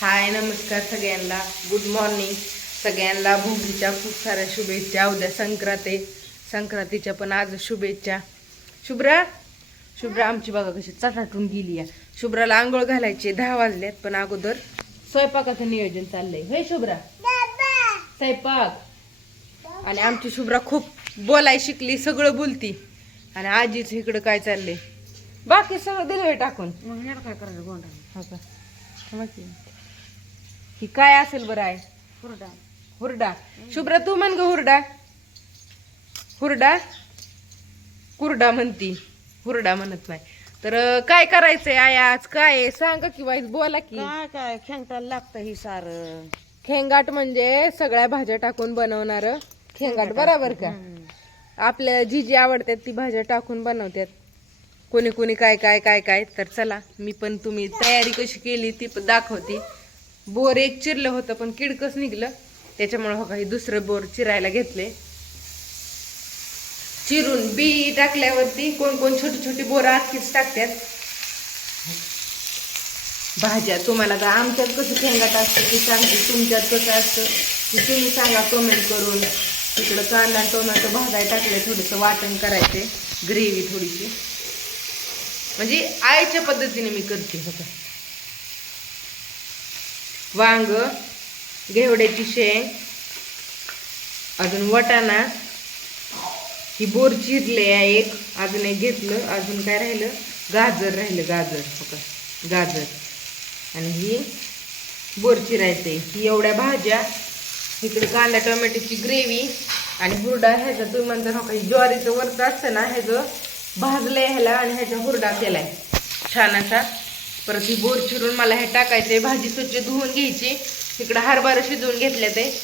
हाय नमस्कार सगळ्यांना. Good morning सगळ्यांना भोगीच्या खूप साऱ्या शुभेच्छा. उद्या संक्रांत आहे. संक्रांतीच्या पण आज शुभेच्छा. शुभ्रा? शुभ्रा आमची बघा कशी चटाटून गेली आहे. शुभ्राला आंघोळ घालायचे दहा वाजल्यात पण अगोदर स्वयंपाकाचं नियोजन चाललंय. हे शुभ्रा? स्वयंपाक. आणि आमची शुभ्रा खूप बोलाय शिकली सगळं बोलती. आणि आजीच इकडं काय चाललंय? बाकी सगळं दिलं टाकून. काय करायचं गोंडा हो का? की. ही काय असेल बरं आहे? हुरडा. हुरडा. शुभ्रा तू म्हण ग हुरडा. हुरडा? कुरडा म्हणती. हुरडा म्हणत नाही. तर काय करायचंय आय आज? काय? सांगा की वाईस बोला की. काय काय? खेंगटाला लागतं ही सार. खेंगाट म्हणजे सगळ्या भाज्या टाकून बनवणार खेंगाट बरोबर का? आपल्याला जी जी आवडतात ती भाज्या टाकून बनवतात. कोणी कोणी काय काय काय काय? तर चला मी पण तुम्ही तयारी कशी केली ती पण दाखवते. बोर एक चिरलं होतं पण किडकच निघलं. त्याच्यामुळे हो काही दुसरं बोर चिरायला घेतले. चिरून बी टाकल्यावरती कोण कोण छोटी छोटी बोरं आखीच टाकतात. भाज्या तुम्हाला तर आमच्यात कसं शेंगाट असतं ते सांगते तुमच्यात कसं असतं ते तुम्ही सांगा कमेंट करून. तिकडं कांदा टोमॅटो भाजाय टाकलं थोडंसं वाटण करायचे ग्रेव्ही थोडीशी. म्हणजे आईच्या पद्धतीने मी करते होतं वांग घेवड्याची शेंग अजून वटाणा. ही बोर चिरले आहे एक. अजून एक घेतलं. अजून काय राहिलं? गाजर राहिलं. गाजर. फक्त गाजर. आणि ही बोर चिरायचं ही एवढ्या भाज्या. इकडे कांदा टोमॅटोची ग्रेव्ही आणि हुरडा ह्याचा तुम्ही म्हणता हो ना काही ज्वारीचं वरचं असतं ना ह्याचं भाजलं ह्याला आणि ह्याचा हुरडा केलाय. छान असा परत ही बोर चिरून मला हे टाकायचंय भाजी स्वच्छ धुवून घ्यायची. इकडं हरभरा शिजवून घेतले ते.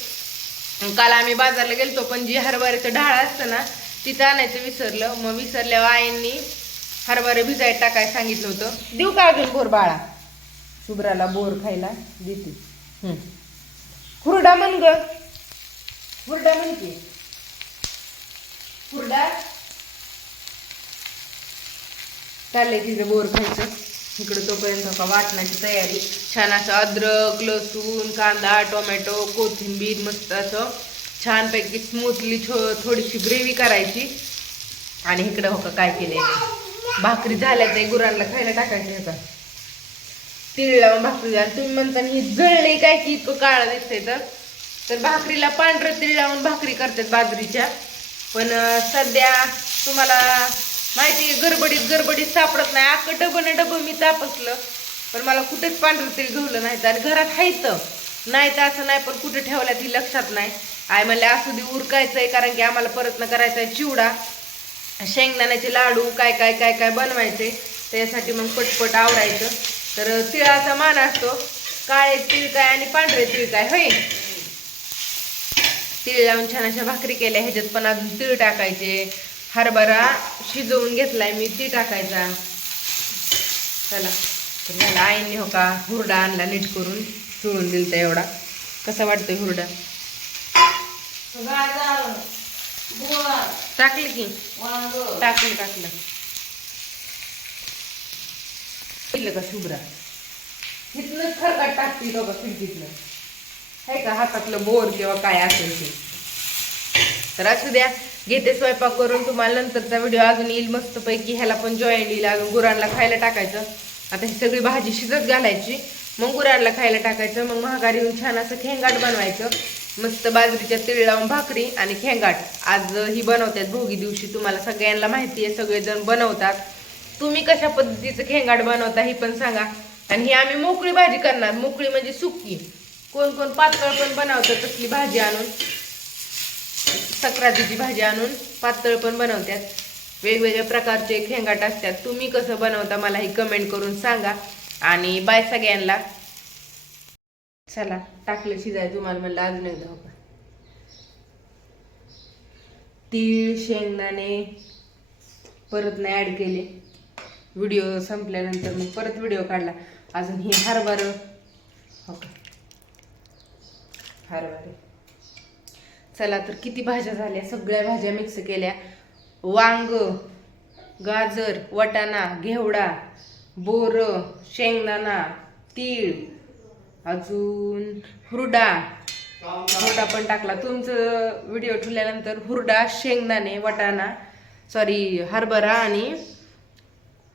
काल आम्ही बाजारला गेलतो पण जी हरभऱ्याचं डाळ असतं ना तिथं आणायचं विसरलं. मग विसरल्यावर आईंनी हरभरे भिजायला टाकाय सांगितलं होतं. देऊ का अजून बोर बाळा? शुभ्राला बोर खायला देते. हम्म. हुरडा म्हण ग. हुरडा म्हण की हुरडा. चाललंय तिचं बोर खायचं. इकडं तोपर्यंत का वाटण्याची तयारी. छान असं अद्रक लसूण कांदा टोमॅटो कोथिंबीर मस्त असं छानपैकी स्मूथली छो थोडीशी ग्रेव्ही करायची. आणि इकडं हो का काय केले भाकरी झाल्या ते गुरांना खायला टाकायचे होता तीळ लावून भाकरी झाली. तुम्ही म्हणता ही जळली काय की इतकं काळा दिसतंय तर? तर भाकरीला पांढरं तीळ लावून भाकरी करतात बाजरीच्या. पण सध्या तुम्हाला माहिती गडबडीत गडबडीत सापडत नाही. अख्खं डबं न डबं मी तापसलं. पण मला कुठेच पांढरं तीळ घेऊलं नाही. आणि घरात हायत नाही तर असं नाही पण कुठे ठेवल्यात ही लक्षात नाही. आय म्हणले असू दे उरकायचंय कारण की आम्हाला परत न करायचा आहे चिवडा. शेंगदाण्याचे लाडू काय काय काय काय बनवायचे. त्यासाठी मग पटपट आवरायचं. तर तिळाचा मान असतो. काळे तिळ काय आणि पांढरे तिळ काय होय? तिळ लावून छान अशा भाकरी केल्या. ह्याच्यात पण अजून तिळ टाकायचे. हरभरा शिजवून घेतलाय मी ती टाकायचा. चला तर मला आईने हो का हुरडा आणला नीट करून पिळून दिलता एवढा. कसा वाटतोय हुरडा? टाकली की? वांग टाकलं टाकलं. केलं का शुभ्रा? तिथलं खरकट टाकते तो का खिडकीतलं आहे का हातातलं बोर किंवा काय असेल ते. तर असू द्या. घेते स्वयंपाक करून. तुम्हाला नंतरचा व्हिडिओ अजून येईल मस्तपैकी. ह्याला पण जॉईन येईल अजून गुरांना खायला टाकायचं. आता ही सगळी भाजी शिजत घालायची. मग गुरांना खायला टाकायचं. मग महागारी येऊन छान असं खेंगाट बनवायचं. मस्त बाजरीच्या तिळ लावून भाकरी आणि खेंगाट. आज ही बनवतात भोगी दिवशी. तुम्हाला सगळ्यांना माहिती आहे सगळेजण बनवतात. तुम्ही कशा पद्धतीचं खेंगाट बनवता ही पण सांगा. आणि ही आम्ही मोकळी भाजी करणार. मोकळी म्हणजे सुकी. कोण कोण पातळ पण बनवतात तसली भाजी आणून. सक्रातीची भाजी आणून पातळ पण बनवतात वेगवेगळ्या प्रकारचे खेंगाट असतात तुम्ही कसं बनवता मला ही कमेंट करून सांगा. आणि बाय सगळ्यांना. चला टाकलं शिजाय तुम्हाला म्हणलं अजून एकदा हो तीळ शेंगदाणे परत नाही ॲड केले. व्हिडिओ संपल्यानंतर मग परत व्हिडिओ काढला. अजून हे हरभर. हो का हरभरे. चला तर किती भाज्या झाल्या? सगळ्या भाज्या मिक्स केल्या. वांग गाजर वटाणा घेवडा बोर शेंगदाणा तीळ अजून हुरडा. हुरडा पण टाकला. तुमचं व्हिडिओ ठेवल्यानंतर हुरडा शेंगदाणे वटाणा सॉरी हरभरा आणि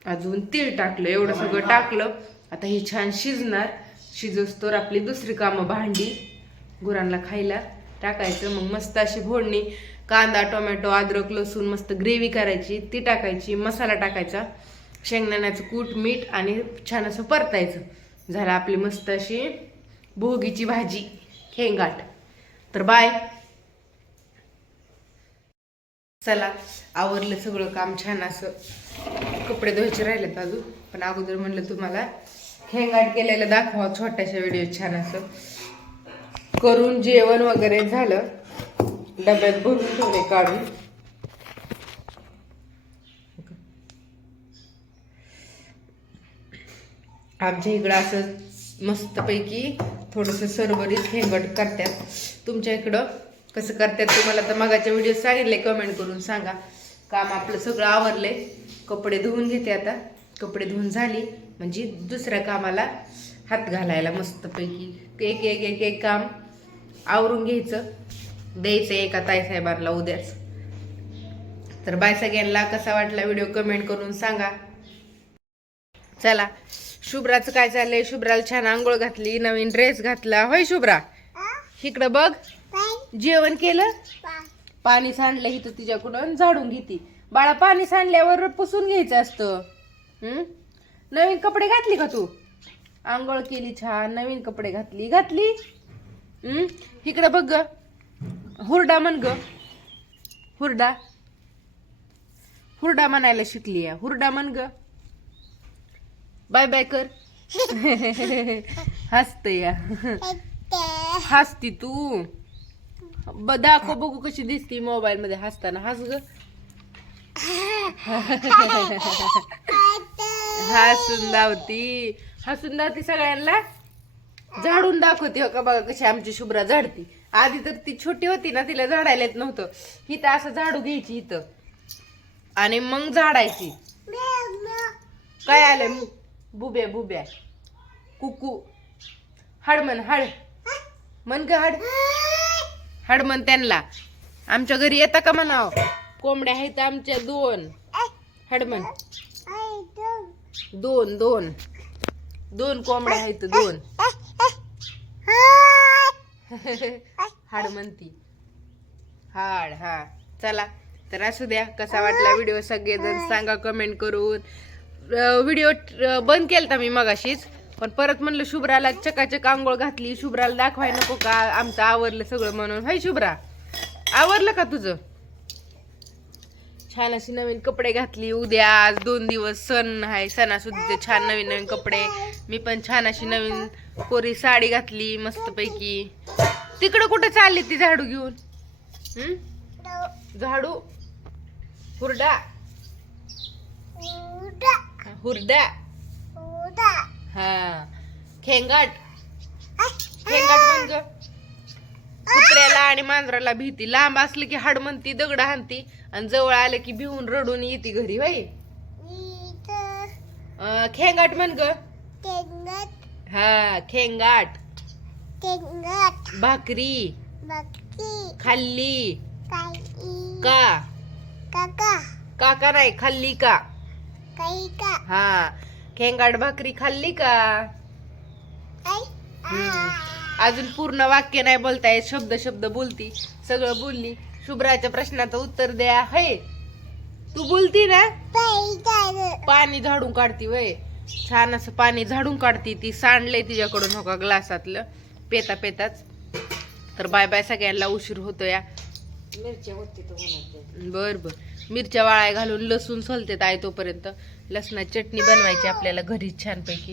अजून तीळ टाकलं. एवढं सगळं टाकलं. आता हे छान शिजणार. शिजोस तर आपली दुसरी कामं भांडी गुरांना खायला. टाकायचं मग मस्त अशी फोडणी कांदा टोमॅटो अद्रक लसूण मस्त ग्रेव्ही करायची ती टाकायची मसाला टाकायचा शेंगदाण्याचं कूट मीठ आणि छान असं परतायचं. झालं आपली मस्त अशी भोगीची भाजी खेंगाट. तर बाय. चला आवरलं सगळं काम छान असं. कपडे धुवायचे राहिलेत अजून पण अगोदर म्हणलं तुम्हाला हेंगाट केलेलं दाखवा छोट्याशा व्हिडिओ छान असं. करून जेवण वगैरे झालं. डब्यात भरून ठेवले काढून. आमच्या इकडं असं मस्तपैकी थोडंसं सरबरीत हेंगट करतात. तुमच्या इकडं कसं करतात तुम्हाला तर मगाच्या व्हिडिओ सांगितले कमेंट करून सांगा. काम आपलं सगळं आवरले कपडे धुवून घेते आता. कपडे धुवून झाली. म्हणजे दुसऱ्या कामाला हात घालायला मस्तपैकी. एक एक एक एक काम आवरून घ्यायचं. द्यायचं एका ताईसाहेबांना उद्याच. तर बाय सगळ्यांना कसा वाटला व्हिडिओ कमेंट करून सांगा. चला शुभ्राचं काय चाललंय? शुभ्राला छान आंघोळ घातली नवीन ड्रेस घातला. होय शुभ्रा? इकडं बघ. जेवण केलं? पाणी सांडलं इथं तिच्याकडून झाडून घेती. बाळा पाणी सांडल्यावर पुसून घ्यायचं असतं. हम्म? नवीन कपडे घातली का तू? आंघोळ केली छान नवीन कपडे घातली. घातली? इकडं बघ ग. हुरडा म्हण ग. हुरडा. हुरडा म्हणायला शिकली या. हुरडा म्हण ग. बाय बाय कर. हसते या. हसती. तू. ब दाखव बघू कशी दिसती मोबाईल मध्ये हसताना. हस ग. हसून दावती हसून दावती सगळ्यांना. झाडून दाखवते हो का बघा कशी आमची शुभ्रा झाडती. आधी तर ती छोटी होती ना तिला झाडायला येत नव्हतं. इथं असं झाडू घ्यायची इथं. आणि मग झाडायची. काय आलंय बुब्या बुब्या. कुकू. हाड म्हण हाड. म्हण ग हाड. हाड म्हण त्यांना. आमच्या घरी येता का म्हणाव? कोंबड्या आहेत आमच्या दोन. हाड म्हण. दोन दोन. दोन कोंबड्या आहेत दोन. हाड म्हणती. हाड हा. चला तर असू द्या कसा वाटला व्हिडिओ सगळेजण सांगा कमेंट करून. व्हिडिओ बंद केलता मी मगाशीच पण परत म्हणलं शुभ्राला चकाचक आंघोळ घातली. शुभ्राला दाखवाय नको का? आमचं आवरलं सगळं म्हणून. हाय शुभ्रा आवरलं का तुझं? छान अशी नवीन कपडे घातली. उद्या आज दोन दिवस सण आहे सणासुदीचे छान नवीन नवीन कपडे. मी पण छान अशी नवीन कोरी साडी घातली मस्तपैकी. तिकडं कुठं चालली ती झाडू घेऊन? झाडू? हुरडा? हुरडा. हा खेंगाट. खेंगाट म्हणजे? कुत्र्याला आणि मांजराला भीती. लांब असलं की हाड म्हणती दगड हाणती. आणि जवळ आलं की भिवून रडून येते घरी बाई खेंगाट म्हण ग. हा खेंगाट. भाकरी. खाल्ली. का? काका. नाही खाल्ली का? हा. खेंगाट भाकरी खाल्ली का. अजून पूर्ण वाक्य नाही बोलता येत शब्द शब्द बोलती सगळं बोलली. शुभ्राच्या प्रश्नाचं उत्तर द्या. हे तू बोलती ना? पाणी झाडून काढती वय. छान असं पाणी झाडून काढती ती सांडलंय तिच्याकडून हो का ग्लासातलं पेता पेताच. तर बाय बाय सगळ्यांना उशीर होतो या मिरच्या बर बर. मिरच्या वाळ्या घालून लसूण सोलते आहे तोपर्यंत. लसणाची चटणी बनवायची आपल्याला घरीच छानपैकी.